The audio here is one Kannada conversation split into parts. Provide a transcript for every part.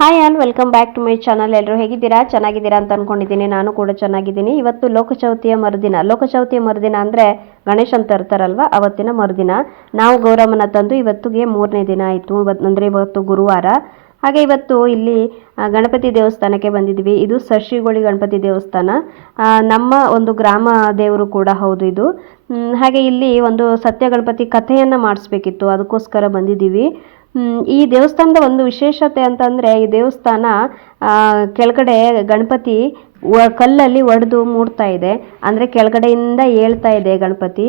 Hi all welcome back to my channel. ಎಲ್ಲರೂ ಹೇಗಿದ್ದೀರಾ? ಚೆನ್ನಾಗಿದ್ದೀರಾ ಅಂತ ಅನ್ಕೊಂಡಿದ್ದೀನಿ. ನಾನು ಕೂಡ ಚೆನ್ನಾಗಿದ್ದೀನಿ. ಇವತ್ತು ಲೋಕಚೌತಿಯ ಮರುದಿನ ಅಂದರೆ ಗಣೇಶನ್ ತರ್ತಾರಲ್ವ, ಅವತ್ತಿನ ಮರುದಿನ ನಾವು ಗೌರಮ್ಮನ ತಂದು ಇವತ್ತಿಗೆ 3ನೇ ದಿನ ಆಯಿತು. ಅಂದರೆ ಇವತ್ತು ಗುರುವಾರ. ಹಾಗೆ ಇವತ್ತು ಇಲ್ಲಿ ಗಣಪತಿ ದೇವಸ್ಥಾನಕ್ಕೆ ಬಂದಿದ್ವಿ. ಇದು ಸಶ್ರೀಗೋಳಿ ಗಣಪತಿ ದೇವಸ್ಥಾನ, ನಮ್ಮ ಒಂದು ಗ್ರಾಮ ದೇವರು ಕೂಡ ಹೌದು ಇದು. ಹಾಗೆ ಇಲ್ಲಿ ಒಂದು ಸತ್ಯ ಗಣಪತಿ ಕಥೆಯನ್ನು ಮಾಡಿಸ್ಬೇಕಿತ್ತು, ಅದಕ್ಕೋಸ್ಕರ ಬಂದಿದ್ದೀವಿ. ಈ ದೇವಸ್ಥಾನದ ಒಂದು ವಿಶೇಷತೆ ಅಂತಂದರೆ, ಈ ದೇವಸ್ಥಾನ ಕೆಳಗಡೆ ಗಣಪತಿ ಕಲ್ಲಲ್ಲಿ ಒಡೆದು ಮೂಡ್ತಾ ಇದೆ. ಅಂದರೆ ಕೆಳಗಡೆಯಿಂದ ಏಳ್ತಾ ಇದೆ ಗಣಪತಿ.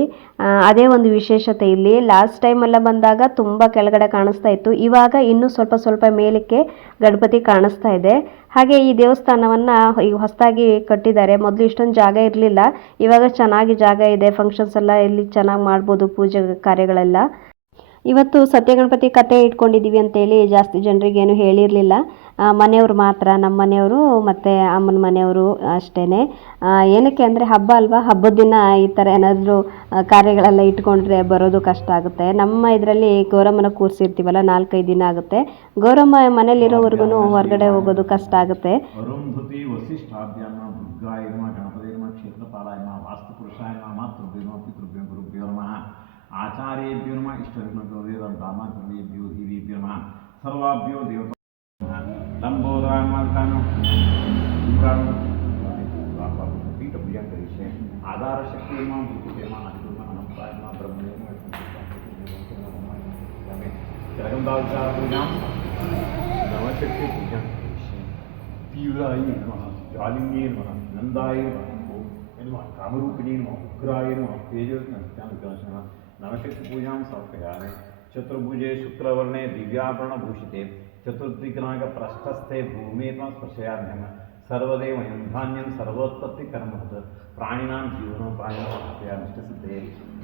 ಅದೇ ಒಂದು ವಿಶೇಷತೆ ಇಲ್ಲಿ. ಲಾಸ್ಟ್ ಟೈಮೆಲ್ಲ ಬಂದಾಗ ತುಂಬ ಕೆಳಗಡೆ ಕಾಣಿಸ್ತಾ ಇತ್ತು, ಇವಾಗ ಇನ್ನೂ ಸ್ವಲ್ಪ ಸ್ವಲ್ಪ ಮೇಲಕ್ಕೆ ಗಣಪತಿ ಕಾಣಿಸ್ತಾ ಇದೆ. ಹಾಗೆ ಈ ದೇವಸ್ಥಾನವನ್ನು ಈಗ ಹೊಸದಾಗಿ ಕಟ್ಟಿದ್ದಾರೆ. ಮೊದಲು ಇಷ್ಟೊಂದು ಜಾಗ ಇರಲಿಲ್ಲ, ಇವಾಗ ಚೆನ್ನಾಗಿ ಜಾಗ ಇದೆ. ಫಂಕ್ಷನ್ಸ್ ಎಲ್ಲ ಇಲ್ಲಿ ಚೆನ್ನಾಗಿ ಮಾಡ್ಬೋದು, ಪೂಜೆ ಕಾರ್ಯಗಳೆಲ್ಲ. ಇವತ್ತು ಸತ್ಯ ಗಣಪತಿ ಕತೆ ಇಟ್ಕೊಂಡಿದ್ದೀವಿ ಅಂತೇಳಿ ಜಾಸ್ತಿ ಜನರಿಗೇನು ಹೇಳಿರಲಿಲ್ಲ. ಮನೆಯವರು ಮಾತ್ರ, ನಮ್ಮ ಮನೆಯವರು ಮತ್ತು ಅಮ್ಮನ ಮನೆಯವರು ಅಷ್ಟೇ. ಏನಕ್ಕೆ ಅಂದರೆ ಹಬ್ಬ ಅಲ್ವಾ, ಹಬ್ಬದ ದಿನ ಈ ಥರ ಏನಾದರೂ ಕಾರ್ಯಗಳೆಲ್ಲ ಇಟ್ಕೊಂಡ್ರೆ ಬರೋದು ಕಷ್ಟ ಆಗುತ್ತೆ. ನಮ್ಮ ಇದರಲ್ಲಿ ಗೌರಮ್ಮನ ಕೂರಿಸಿರ್ತೀವಲ್ಲ, 4-5 ದಿನ ಆಗುತ್ತೆ. ಗೌರಮ್ಮ ಮನೇಲಿರೋವರೆಗೂ ಹೊರಗಡೆ ಹೋಗೋದು ಕಷ್ಟ ಆಗುತ್ತೆ. आचार्येभ्यो नमः इष्टदेवताभ्यो वेदान्तामाचार्येभ्यो हिरेभ्यो नमः सर्वाभ्यो देवता लंबोदरामार्तानो पीठपूजा करिष्ये आधार शक्ति नमः बुद्धि नमः आदित्य अनंताय नमः ब्रह्मणे नमः जगन्नाथ पूजा नवशक्ति पूजा करिष्ये तीव्राय नमः ज्वालिन्ये नमः नंदाय नमः कामरूपिणे नमः उग्राय नमः तेजस्वी नवशक्ति पूजा समर्पयामि। चतुर्भुजे शुक्रवर्णे दिव्याभरणभूषिते चतुर्दिग्नाग प्रस्थस्थे भूमि स्पर्शयाम्यहम् सर्वदेवयं धान्यं सर्वोत्पत्तिकर्मः प्राणिनां जीवनोपायं समर्पयामि। इष्टसिद्धे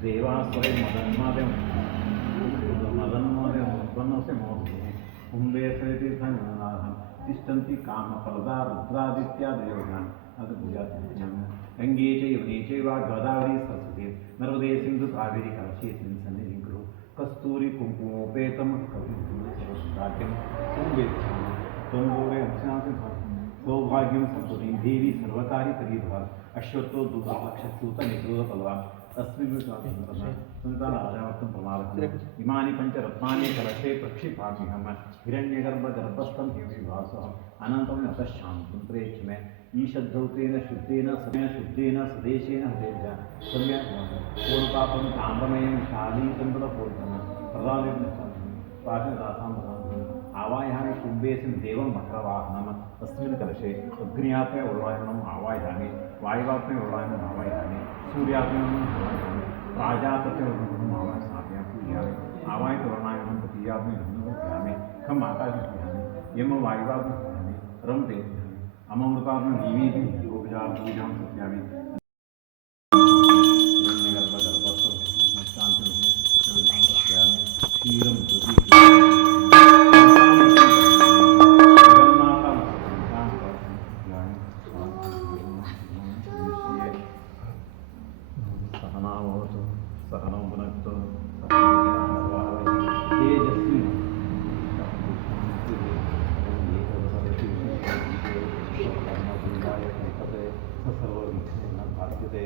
देवासुरे मदन्मोदनस्य मोदे कुम्भेश्वरीतीर्थं तिष्ठन्ति कामफलदा रुद्रादित्यादयोगान् गंगे च यमुने चैव गोदावरी सरस्वती नर्मदे सिंधु कावेरी कलशेस्मिन् सन्निधिं कुरु कस्तूरी कुङ्कुमोपेतं कविं तंबूरे सौभाग्यं संपत्तिं देवी सर्वकारी परिभव अश्वत्थो दुर्लक्षसूत निरोधफलवान् अस्मिन् संतानाजावत्तं प्रमादकम् इमानि पंचरत्नानि कलशे प्रक्षिपाम्यहम् हिरण्यगर्भगर्भस्थं हिमविभासः अनन्तं यतशान्तिं प्रेक्ष्य मे ईशद्धौतेन शुद्धेन सदेशेन हृदय सम्यक् पूर्णपापं ताम्रमयं शालीचन्द्रपूर्णं प्रदासां आवाहयामि कुम्भेशं देवं मकरवाहनम् तस्मिन् कलशे अग्न्यात्मे उर्वायनम् आवाहयामि वायुवात्मे उर्वायनम् आवाहयामि सूर्यात्मे आवाहयामि प्राजापत्ये उर्वायनम् आवाहयामि पूजयामि आवाहित उर्वायनं तृतीयात्मे धनुर्यामि खम् आकाशयामि यम वायुवात्मे रमते अमृतात्म निवेदि गोपचार पूजां सत्यामि क्षीरं सहनावतु सहनौ भुनक्तु तेजस्वी सर्वविघ्नभास्यते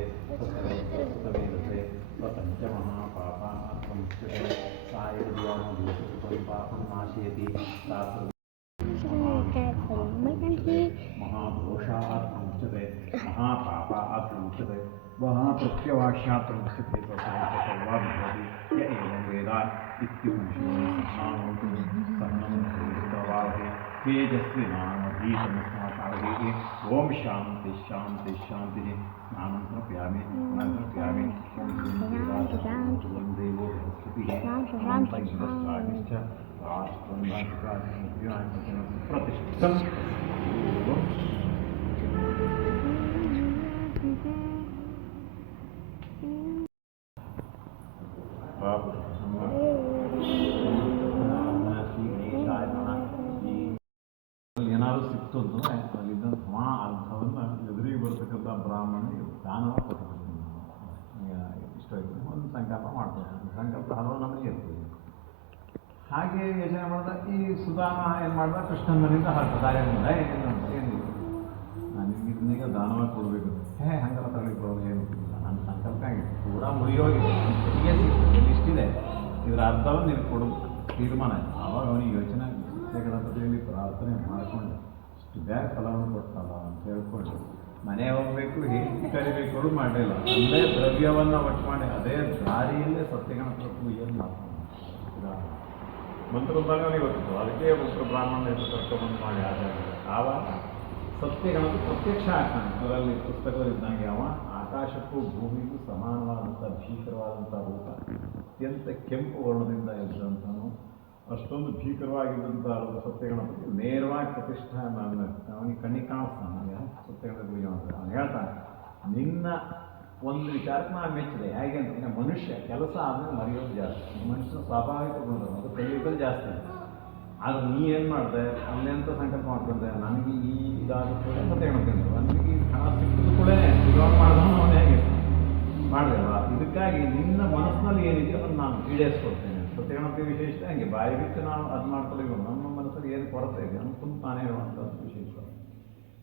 सर्वमेधते पंचमहापापात्ममुच्यते सायं पापं नाशयति महादोषात्मुच्यते महापापात्मुच्यते महाप्रत्यवाक्यात्मुच्यते सर्वाभवति य एवं वेद इत्युपनिषदि सहनं तेजस्विनामधीतमस्माकावहे ओम शांति शांति शांति स्नानं समर्पयामि समर्पयामि देवो प्रतिष्ठितं ಏನಾದರೂ ಸಿಕ್ತು ಅಂತಂದರೆ ಅಲ್ಲಿದ್ದ ಅರ್ಥವನ್ನು ಎದುರಿಗೆ ಬರ್ತಕ್ಕಂಥ ಬ್ರಾಹ್ಮಣನಿಗೆ ದಾನವ ಕೊಟ್ಟುಬಿಡ್ತೀನಿ. ಇಷ್ಟ ಆಯಿತು ಒಂದು ಸಂಕಲ್ಪ ಮಾಡ್ತೀನಿ. ಸಂಕಲ್ಪ ಹಲವು ನಮಗೆ ಇರ್ತದೆ. ಹಾಗೆ ಯೋಚನೆ ಮಾಡಿದ ಈ ಸುಧಾಮ ಏನು ಮಾಡ್ದ ಕೃಷ್ಣನ ಮನೆಯಿಂದ ಹೊರಟ ದಾರಿ ಮುಂದೆ ಏನಿಲ್ಲ ನಾನು ಇದನ್ನೀಗ ದಾನವಾಗಿ ಕೊಡಬೇಕು ಹಂಗೆಲ್ಲ ತಗೊಳ್ಳಿಕ್ಕೆ ಬರೋದು ಏನು ನನ್ನ ಸಂಕಲ್ಪ ಆಗಿತ್ತು ಕೂಡ ಮುರಿಯೋಗಿದೆ ಹೀಗೆ ಸಿಗ್ತದೆ ಇಷ್ಟಿದೆ ಇದರ ಅರ್ಥವನ್ನು ನೀನು ಕೊಡು ತೀರ್ಮಾನ ಆಯಿತು ಆವಾಗ ಅವನಿಗೆ ಯೋಚನೆ ಗಣಪತಿಯಲ್ಲಿ ಪ್ರಾರ್ಥನೆ ಮಾಡಿಕೊಂಡು ಇಷ್ಟು ಬೇಗ ಫಲವನ್ನು ಕೊಡ್ತಲ್ಲ ಅಂತ ಹೇಳ್ಕೊಂಡು ಮನೆ ಹೋಗಬೇಕು ಹೇಗೆ ಕರಿಬೇಕು ಅವರು ಮಾಡಲಿಲ್ಲ ಅಲ್ಲೇ ದ್ರವ್ಯವನ್ನು ಒಟ್ಟು ಮಾಡಿ ಅದೇ ದಾರಿಯಲ್ಲೇ ಸತ್ಯಗಣಪತಿ ಪೂಜೆಯನ್ನು ಮಾಡ್ಕೊಂಡು ಮಂತ್ರದಾಗ ಇವತ್ತು ಅದಕ್ಕೆ ಮಂತ್ರ ಬ್ರಾಹ್ಮಣ ಕರ್ಕೊಂಡ್ಬಂದು ಮಾಡಿ ಆದಾಗಿದೆ ಆವಾಗ ಸತ್ಯಗಣಪತಿ ಪ್ರತ್ಯಕ್ಷ ಆಗ್ತಾನೆ ಅದರಲ್ಲಿ ಪುಸ್ತಕದಲ್ಲಿದ್ದಂಗೆ ಅವ ಆಕಾಶಕ್ಕೂ ಭೂಮಿಗೂ ಸಮಾನವಾದಂಥ ಭೀಕರವಾದಂಥ ರೂಪ ಅತ್ಯಂತ ಕೆಂಪು ವರ್ಣದಿಂದ ಇದ್ದಂಥನು ಅಷ್ಟೊಂದು ಭೀಕರವಾಗಿದ್ದಂಥ ಸತ್ಯಗಣಪತಿ ನೇರವಾಗಿ ಪ್ರತಿಷ್ಠಾ ಅವನಿಗೆ ಕಣ್ಣಿಗೆ ಕಾಣಿಸ್ತಾನೆ ನನಗೆ ಸತ್ಯಗಣಪತಿ ಅವನು ಹೇಳ್ತಾನೆ ನಿನ್ನ ಒಂದು ವಿಚಾರಕ್ಕೆ ನಾನು ಮೆಚ್ಚಿದೆ ಹೇಗೆ ಅಂತಂದರೆ ಮನುಷ್ಯ ಕೆಲಸ ಆದಮೇಲೆ ಮರೆಯೋದು ಜಾಸ್ತಿ ಮನುಷ್ಯನ ಸ್ವಾಭಾವಿಕ ಗುಣಗಳು ಅದು ಕಲಿಯೋದು ಜಾಸ್ತಿ ಆದರೆ ನೀ ಏನು ಮಾಡಿದೆ ಅಲ್ಲೆಂತ ಸಂಕಲ್ಪ ಮಾಡ್ಕೊಂಡೆ ನನಗೆ ಈ ಇದಾಗುತ್ತೆ ಮತ್ತೆ ಹೇಳ್ತೀನಿ ನನಗೆ ಈ ಹಣ ಸಿಕ್ಕಿದ್ರು ಕೂಡ ಇವಾಗ ಮಾಡಿದವನು ಅವನು ಹೇಗೆ ಮಾಡಿದೆಲ್ವ ಇದಕ್ಕಾಗಿ ನಿನ್ನ ಮನಸ್ಸಿನಲ್ಲಿ ಏನಿದೆ ಅದನ್ನು ನಾನು ಈಡೇರಿಸ್ಕೊಡ್ತೇನೆ ಸತ್ಯಗಣಪತಿ ವಿಶೇಷತೆ ಹಂಗೆ ಬಾಯಿ ಬಿಟ್ಟು ನಾವು ಅದು ಮಾಡ್ಕೊಳ್ಳಿಲ್ಲ ನಮ್ಮ ಮನಸ್ಸಲ್ಲಿ ಏನು ಕೊರತೆ ಇದೆ ಅಂತ ತುಂಬ ತಾನೇ ಹೇಳುವಂಥದ್ದು ವಿಶೇಷ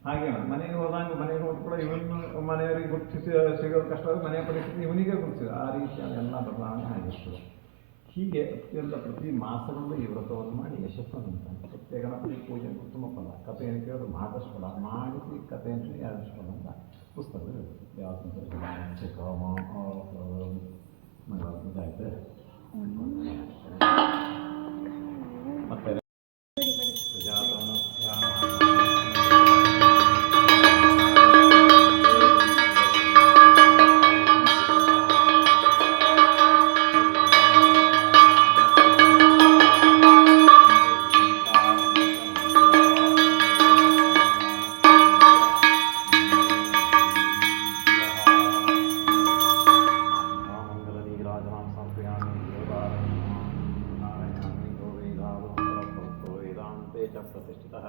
ಹಾಗೆ ಮನೆಗೆ ಹೋದಂಗೆ ಮನೆಗೆ ಹೋದ ಕೂಡ ಇವನು ಮನೆಯವರಿಗೆ ಗುರುತಿಸಿ ಸಿಗೋದು ಕಷ್ಟ ಮನೆಯ ಪರಿಸ್ಥಿತಿ ಇವನಿಗೆ ಗುರುತಿಸಿದ ಆ ರೀತಿ ಅದೆಲ್ಲ ಬದಲಾವಣೆ ಆಗಿರ್ತದೆ ಹೀಗೆ ಅತ್ಯಂತ ಪ್ರತಿ ಮಾಸಗಳಿಂದ ಈ ವ್ರತವನ್ನು ಮಾಡಿ ಯಶಸ್ಸನ್ನು ಅಂತಾನೆ ಸತ್ಯ ಗಣಪತಿ ಪೂಜೆ ಉತ್ತಮ ಫಲ ಕಥೆಯನ್ನು ಕೇಳೋದು ಮಹದಷ್ಟು ಫಲ ಮಾಡಿಸಿ ಕಥೆಯನ್ನು ಯಾರಷ್ಟು ಫಲ ಅಂತ ಪುಸ್ತಕದಲ್ಲಿ ಯಾವ ಇದಾಯ್ತು ಮತ್ತೆ प्रतिष्ठितः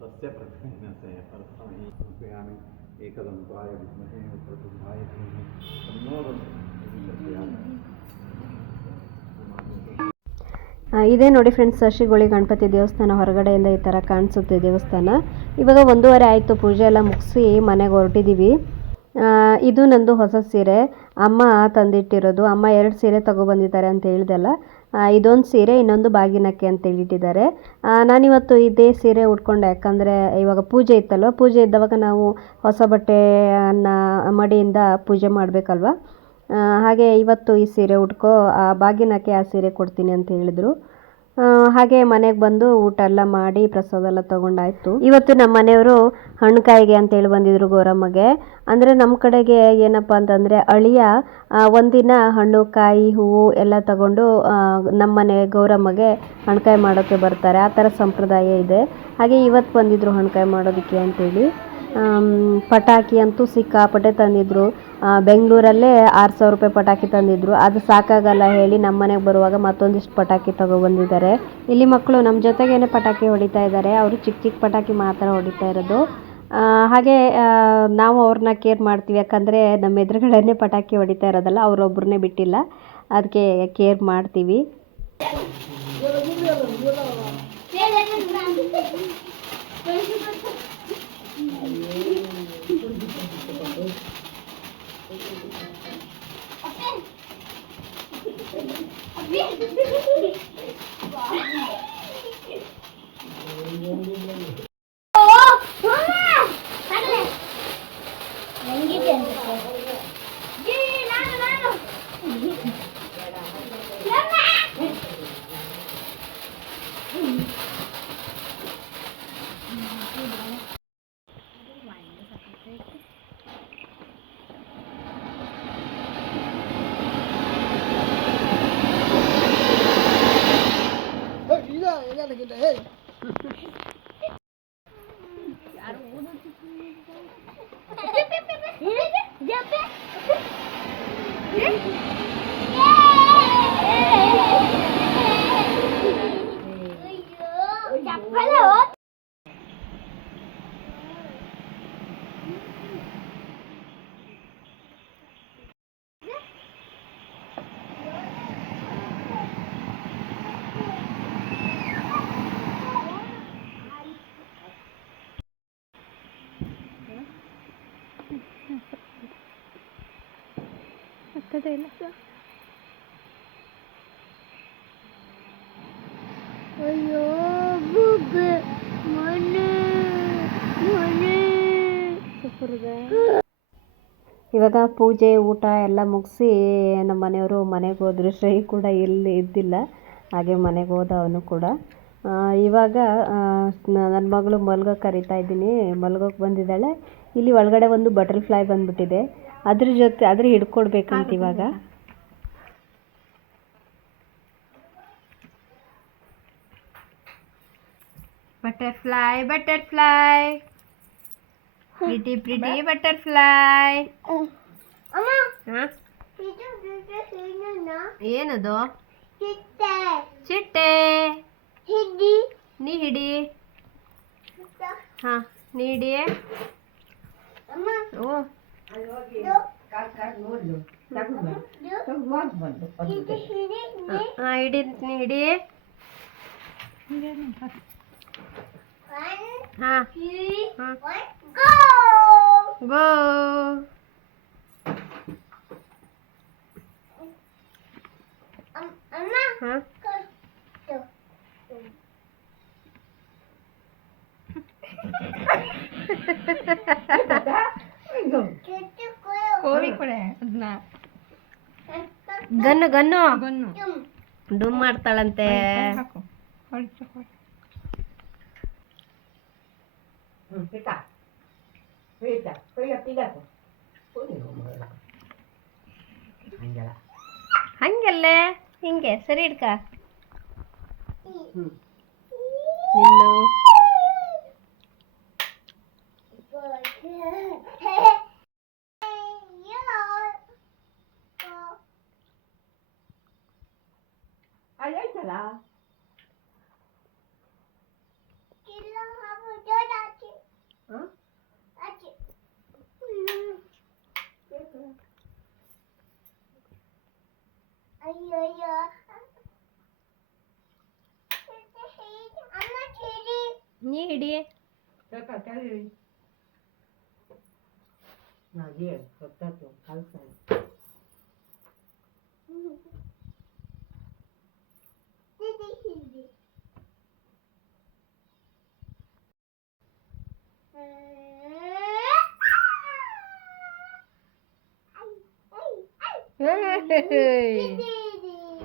तस्य प्रतिष्ठितस्य परस्मै समर्पयामि एकदन्ताय विद्महे वक्रतुण्डाय धीमहि तन्नो ಇದೇ ನೋಡಿ ಫ್ರೆಂಡ್ಸ್ ಶಶಿಗೋಳಿ ಗಣಪತಿ ದೇವಸ್ಥಾನ ಹೊರಗಡೆಯಿಂದ ಈ ಥರ ಕಾಣಿಸುತ್ತೆ ದೇವಸ್ಥಾನ. ಇವಾಗ 1:30 ಆಯಿತು, ಪೂಜೆ ಎಲ್ಲ ಮುಗಿಸಿ ಮನೆಗೆ ಹೊರಟಿದ್ದೀವಿ. ಇದು ನಂದು ಹೊಸ ಸೀರೆ ಅಮ್ಮ ತಂದಿಟ್ಟಿರೋದು. ಅಮ್ಮ 2 ಸೀರೆ ತಗೊಬಂದಿದ್ದಾರೆ ಅಂತ ಹೇಳ್ದಲ್ಲ, ಇದೊಂದು ಸೀರೆ, ಇನ್ನೊಂದು ಬಾಗಿನಕ್ಕೆ ಅಂತ ಹೇಳಿಟ್ಟಿದ್ದಾರೆ. ನಾನಿವತ್ತು ಇದೇ ಸೀರೆ ಉಟ್ಕೊಂಡೆ, ಯಾಕಂದರೆ ಇವಾಗ ಪೂಜೆ ಇತ್ತಲ್ವ, ಪೂಜೆ ಇದ್ದವಾಗ ನಾವು ಹೊಸ ಬಟ್ಟೆಯನ್ನು ಮಡಿಯಿಂದ ಪೂಜೆ ಮಾಡಬೇಕಲ್ವ. ಹಾಗೆ ಇವತ್ತು ಈ ಸೀರೆ ಉಟ್ಕೋ, ಆ ಬಾಗಿನಕ್ಕೆ ಆ ಸೀರೆ ಕೊಡ್ತೀನಿ ಅಂತ ಹೇಳಿದರು. ಹಾಗೆ ಮನೆಗೆ ಬಂದು ಊಟ ಎಲ್ಲ ಮಾಡಿ ಪ್ರಸಾದ ಎಲ್ಲ ತೊಗೊಂಡಾಯ್ತು. ಇವತ್ತು ನಮ್ಮ ಮನೆಯವರು ಹಣ್ಣುಕಾಯಿಗೆ ಅಂತೇಳಿ ಬಂದಿದ್ರು ಗೌರಮ್ಮಗೆ. ಅಂದರೆ ನಮ್ಮ ಕಡೆಗೆ ಏನಪ್ಪ ಅಂತಂದರೆ ಅಳಿಯ ಒಂದಿನ ಹಣ್ಣು ಕಾಯಿ ಹೂವು ಎಲ್ಲ ತಗೊಂಡು ನಮ್ಮನೆ ಗೌರಮ್ಮಗೆ ಹಣ್ಣುಕಾಯಿ ಮಾಡೋಕ್ಕೆ ಬರ್ತಾರೆ. ಆ ಥರ ಸಂಪ್ರದಾಯ ಇದೆ. ಹಾಗೆ ಇವತ್ತು ಬಂದಿದ್ರು ಹಣ್ಣುಕಾಯಿ ಮಾಡೋದಕ್ಕೆ ಅಂತೇಳಿ. ಪಟಾಕಿ ಅಂತೂ ಸಿಕ್ಕಾಪಟ್ಟೆ ತಂದಿದ್ರು. ಬೆಂಗಳೂರಲ್ಲೇ 6,000 ರೂಪಾಯಿ ಪಟಾಕಿ ತಂದಿದ್ರು. ಅದು ಸಾಕಾಗಲ್ಲ ಹೇಳಿ ನಮ್ಮ ಮನೆಗೆ ಬರುವಾಗ ಮತ್ತೊಂದಿಷ್ಟು ಪಟಾಕಿ ತಗೊಬಂದಿದ್ದಾರೆ. ಇಲ್ಲಿ ಮಕ್ಕಳು ನಮ್ಮ ಜೊತೆಗೇನೆ ಪಟಾಕಿ ಹೊಡಿತಾ ಇದ್ದಾರೆ. ಅವರು ಚಿಕ್ಕ ಚಿಕ್ಕ ಪಟಾಕಿ ಮಾತ್ರ ಹೊಡಿತಾ ಇರೋದು. ಹಾಗೆ ನಾವು ಅವ್ರನ್ನ ಕೇರ್ ಮಾಡ್ತೀವಿ, ಯಾಕಂದರೆ ನಮ್ಮ ಎದುರುಗಡೆನೇ ಪಟಾಕಿ ಹೊಡಿತಾ ಇರೋದಲ್ಲ, ಅವರೊಬ್ಬರನ್ನೇ ಬಿಟ್ಟಿಲ್ಲ, ಅದಕ್ಕೆ ಕೇರ್ ಮಾಡ್ತೀವಿ. ಅಯ್ಯೋ ಇವಾಗ ಪೂಜೆ ಊಟ ಎಲ್ಲ ಮುಗಿಸಿ ನಮ್ಮ ಮನೆಯವರು ಮನೆಗೆ ಹೋದ್ರು. ಶ್ರೇಯ ಕೂಡ ಇಲ್ಲಿ ಇದ್ದಿಲ್ಲ, ಹಾಗೆ ಮನೆಗೆ ಹೋದ ಅವನು ಕೂಡ. ಇವಾಗ ನನ್ನ ಮಗಳು ಮಲ್ಗೋಕೆ ಕರಿತಾ ಇದ್ದೀನಿ, ಮಲ್ಗೋಕೆ ಬಂದಿದ್ದಾಳೆ. ಇಲ್ಲಿ ಒಳಗಡೆ ಒಂದು ಬಟರ್ಫ್ಲೈ ಬಂದ್ಬಿಟ್ಟಿದೆ, ಅದ್ರ ಹಿಡ್ಕೊಡ್ಬೇಕಂತ ಇವಾಗ. Butterfly butterfly pretty pretty butterfly. ಏನದು? ಚಿಟ್ಟೆ. ನೀ ಹಿಡಿ. ಹಾ ನೀ ಹಿಡಿ. ಓ ಹಾ ಹಿಡಿ, ನೀ ಹಿಡಿ. ಹಾ ಗೋ. ಹಾ ಗನ್ನು ಗನ್ನು ಡುಮ್ ಮಾಡ್ತಾಳಂತೆ. ಹಂಗಲ್ಲೇ ಹಿಂಗೆ ಸರಿ ಹಿಡ್ಕ. ನಿನ್ನು ನೀ ಹಿಡಿ.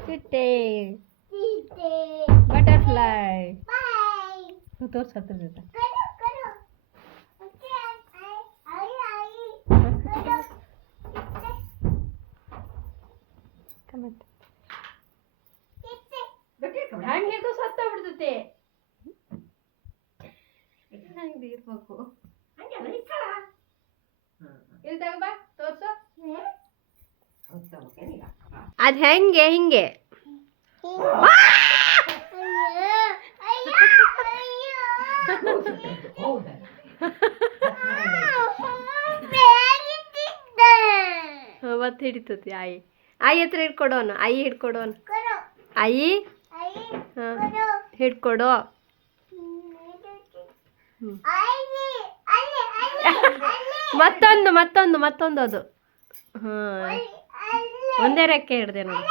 ಚಿಟ್ಟೆ ಬಟರ್ಫ್ಲೈ ತೋರ್ಸತ್ರ ಜೊತೆ. ಹಂಗೆ ಸತ್ತ ಬಿಡ್ತೈತೆ. ಹಂಗೆ ಇರ್ಬೇಕು. ಇಲ್ಲಿ ತಗೋಬಾ ತೋರ್ಸು. ಅದ್ ಹೆಂಗೆ ಹಿಂಗೆ ಮತ್ತೆ ಹಿಡಿತತಿ. ಆಯಿ ಹತ್ರ ಹಿಡ್ಕೊಡೋನು, ಆಯಿ ಹಿಡ್ಕೊಡೋನು. ಆಯಿ ಹಿಡ್ಕೊಡೋ. ಮತ್ತೊಂದು ಅದು. ಹಾ ಒಂದೇ ರೆಕ್ಕೆ ಹಿಡ್ದೆ ನೋಡಿ.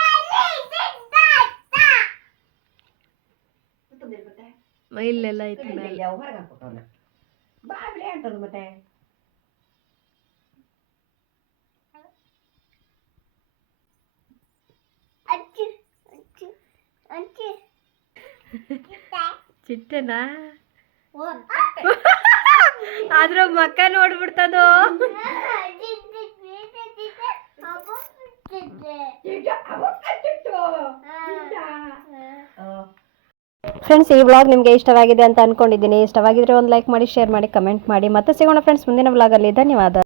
ಇಲ್ಲೆಲ್ಲ ಐತಿ ಮೇಲೆ. ಮತ್ತೆ ಚಿಟ್ಟೆನಾ? ಆದ್ರ ಮಕ್ಕ ನೋಡ್ಬಿಡ್ತದೋ. ಫ್ರೆಂಡ್ಸ್, ಈ ವ್ಲಾಗ್ ನಿಮಗೆ ಇಷ್ಟವಾಗಿದೆ ಅಂತ ಅನ್ಕೊಂಡಿದ್ದೀನಿ. ಇಷ್ಟವಾಗಿದ್ರೆ ಒಂದು ಲೈಕ್ ಮಾಡಿ, ಶೇರ್ ಮಾಡಿ, ಕಮೆಂಟ್ ಮಾಡಿ. ಮತ್ತೆ ಸಿಗೋಣ ಫ್ರೆಂಡ್ಸ್ ಮುಂದಿನ ವ್ಲಾಗಲ್ಲಿ. ಧನ್ಯವಾದ.